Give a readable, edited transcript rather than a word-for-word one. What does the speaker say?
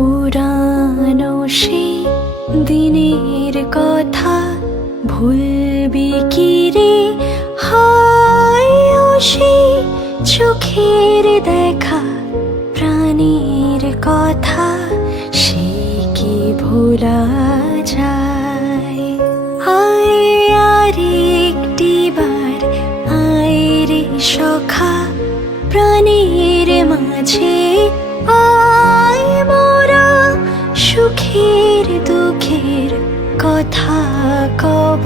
পুরানো সে দিনের কথা ভুলবি কি রে? হায় ও সে চোখের দেখা প্রাণীর কথা, সে কি ভোলা যায়? আয় আর একটি বার আয় রে সখা, প্রাণীর মাঝে আয় মোরা সুখের দুঃখের কথা কব।